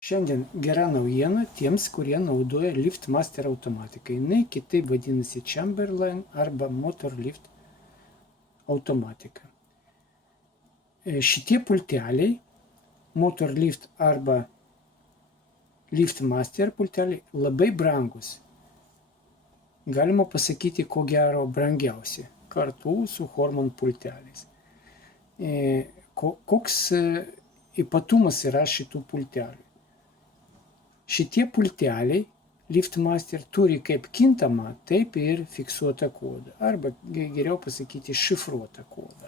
Šiandien gera naujiena tiems, kurie naudoja LiftMaster automatiką. Jinai kitaip vadinasi Chamberlain arba Motor Lift automatika. Šitie pulteliai, Motor Lift arba LiftMaster pulteliai, labai brangus. Galima pasakyti, ko gero brangiausi, kartu su Hormon pulteliais. Koks ypatumas yra šitų pultelių? Šitie pulteliai LiftMaster turi kaip kintamą, taip ir fiksuotą kodą, arba geriau pasakyti šifruotą kodą.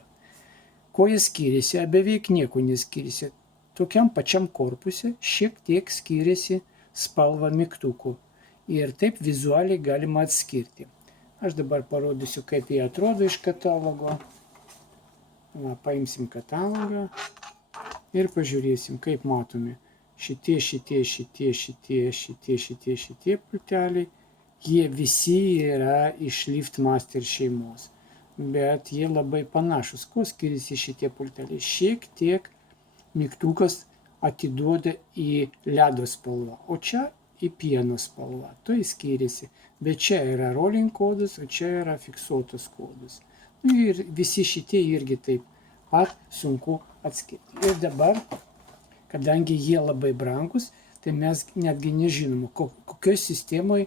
Kuo jie skiriasi, beveik nieko neskiriasi. Tokiam pačiam korpuse šiek tiek skiriasi spalva mygtukų ir taip vizualiai galima atskirti. Aš dabar parodysiu, kaip jie atrodo iš katalogo. Paimsim katalogą ir pažiūrėsim, kaip matome. Šitie pulteliai, jie visi yra iš LiftMaster šeimos, bet jie labai panašus. Kuo skiriasi šitie pulteliai? Šiek tiek mygtukas atiduoda į ledo spalvą, o čia į pieno spalvą. Tai skiriasi, bet čia yra rolling kodas, o čia yra fiksuotas kodas. Ir visi šitie irgi taip pat sunku atskirti. Ir dabar, kadangi jie labai brangus, tai mes netgi nežinom, kokioj sistemoje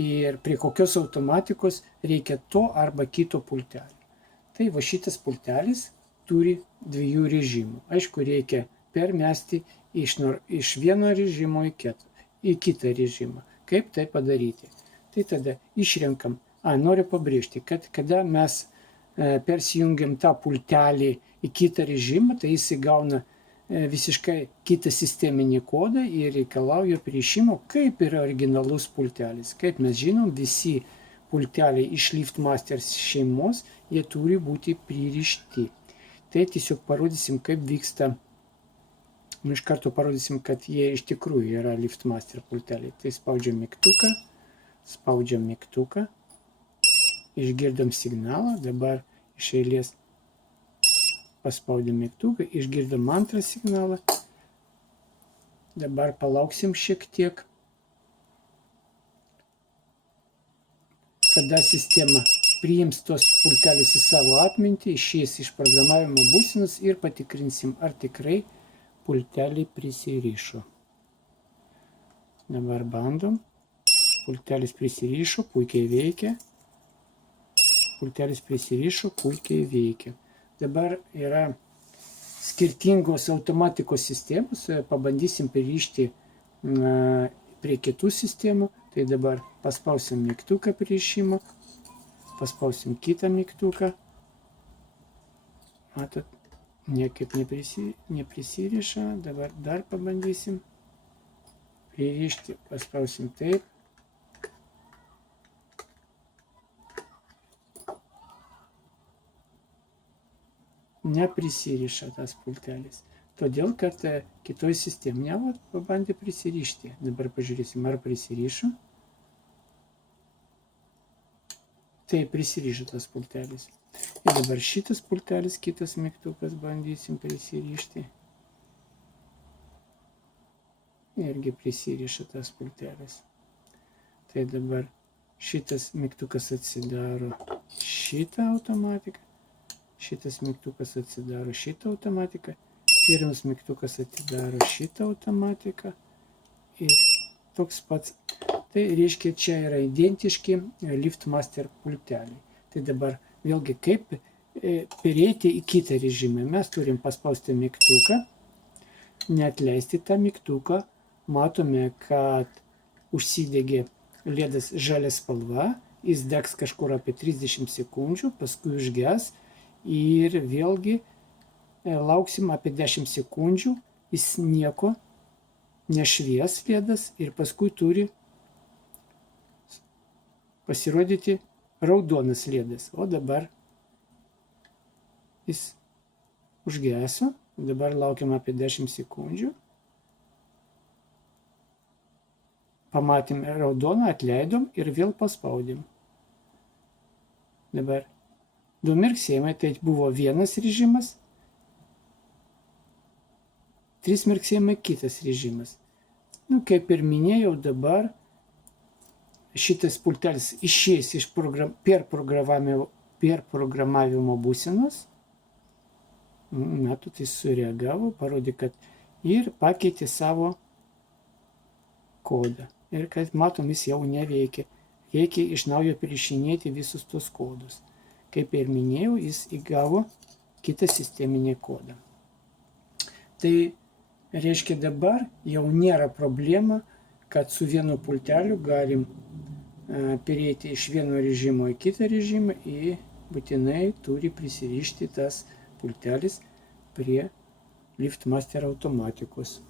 ir prie kokios automatikos reikia to arba kito pultelio. Tai va šitas pultelis turi dviejų režimų. Aišku, reikia permesti iš vieno režimo į kitą režimą. Kaip tai padaryti? Tai tada išrenkam. Noriu pabrėžti, kad kada mes persijungiam tą pultelį į kitą režimą, tai jis įgauna visiškai kitą sisteminį kodą ir reikalauja pririšimo, kaip yra originalus pultelis. Kaip mes žinom, visi pulteliai iš LiftMaster šeimos, jie turi būti pririšti. Tai tiesiog parodysim, kaip vyksta. Iš karto parodysim, kad jie iš tikrųjų yra LiftMaster pulteliai. Tai spaudžiam mygtuką, išgirdom signalą, dabar iš eilės paspaudėm mygtuką, išgirdom antrą signalą. Dabar palauksim šiek tiek, kada sistema priims tos pultelius į savo atmintį, išeis iš programavimo būsenos ir patikrinsim, ar tikrai pulteliai prisirišo. Dabar bandom. Pultelis prisirišo, puikiai veikia. Dabar yra skirtingos automatikos sistemos, pabandysim pririšti prie kitų sistemų. Tai dabar paspausim mygtuką pririšimo, paspausim kitą mygtuką. Matot, niekaip neprisiriša. Dabar dar pabandysim pririšti, paspausim taip. Neprisiriša tas pultelis. Todėl, kad kitoj sistemoje pabandė prisirišti. Dabar pažiūrėsim, ar prisirišo. Tai prisirišo tas pultelis. Ir dabar šitas pultelis, kitas mygtukas bandysim prisirišti. Irgi prisiriša tas pultelis. Tai dabar šitas mygtukas atsidaro šitą automatiką. Šitas mygtukas atsidaro šitą automatiką, pirmas mygtukas atidaro šitą automatiką ir toks pats. Tai reiškia, čia yra identiški LiftMaster pulteliai. Tai dabar vėlgi kaip perėti į kitą režimą. Mes turim paspausti mygtuką, neatleisti tą mygtuką, matome, kad užsidegė ledas žalia spalva, jis degs kažkur apie 30 sekundžių, paskui užges. Ir vėlgi lauksim apie 10 sekundžių, jis nieko nešvies ledas ir paskui turi pasirodyti raudonas ledas. O dabar jis užgeso, dabar laukiam apie 10 sekundžių. Pamatėm raudoną, atleidom ir vėl paspaudėm. Dabar 2 mirksėjimai, tai buvo vienas režimas, 3 mirksėjimai kitas režimas. Nu, kaip ir minėjau, dabar šitas pultelis išės iš perprogramavimo būsenos. Matot, jis sureagavo, parodė, kad ir pakeitė savo kodą. Ir kad matom, jis jau neveikia. Reikia iš naujo prirašinėti visus tos kodus. Kaip ir minėjau, jis įgavo kitą sisteminį kodą. Tai reiškia, dabar jau nėra problema, kad su vienu pulteliu galim pereiti iš vieno režimo į kitą režimą ir būtinai turi prisirišti tas pultelis prie LiftMaster automatikos.